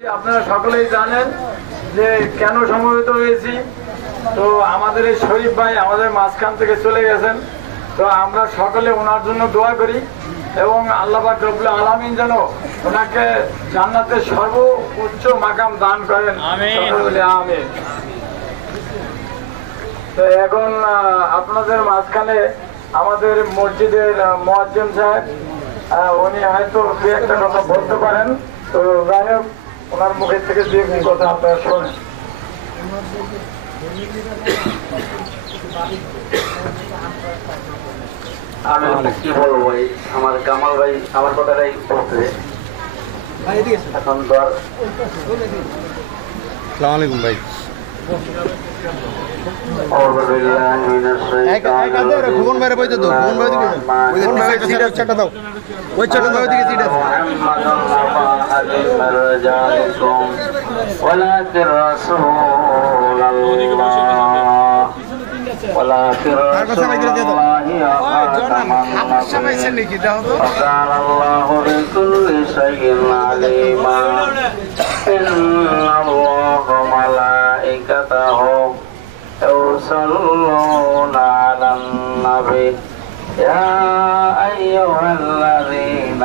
আপনারা সকলেই জানেন যে কেন সমবেত হয়েছি। তো আমাদের এই শরীফ ভাই আমাদের মাঝখান থেকে চলে গেছেন। তো আমরা সকলে ওনার জন্য দোয়া করি এবং আল্লাহ পাক রব্বুল আলামিন যেন ওনাকে জান্নাতের সর্বোচ্চ মাকাম দান করেন। আমিন। তো এখন আপনাদের মাঝখানে আমাদের মসজিদের মুয়াজ্জিন সাহেব, উনি হয়তো দু একটা কথা বলতে পারেন। তো যাই হোক, ওনার মুখের থেকে যে কথা আপনারা শোনেন। আমি কি বলবো ভাই, আমার কামাল ভাই আমার কথাটাই বলতে এখন তো আর। আসসালামু আলাইকুম ভাই। ভুবন বাইরে বইতে তো ভুবন বাইরে দিকে ভুবন বাইরে দিকে চাটা দাও, ওই চাটা দাও দিকে সিট আছে। ولكن رسول الله وكان الله بكل شيء عليما إن الله ملائكته يصلون على النبي يا أيها الذين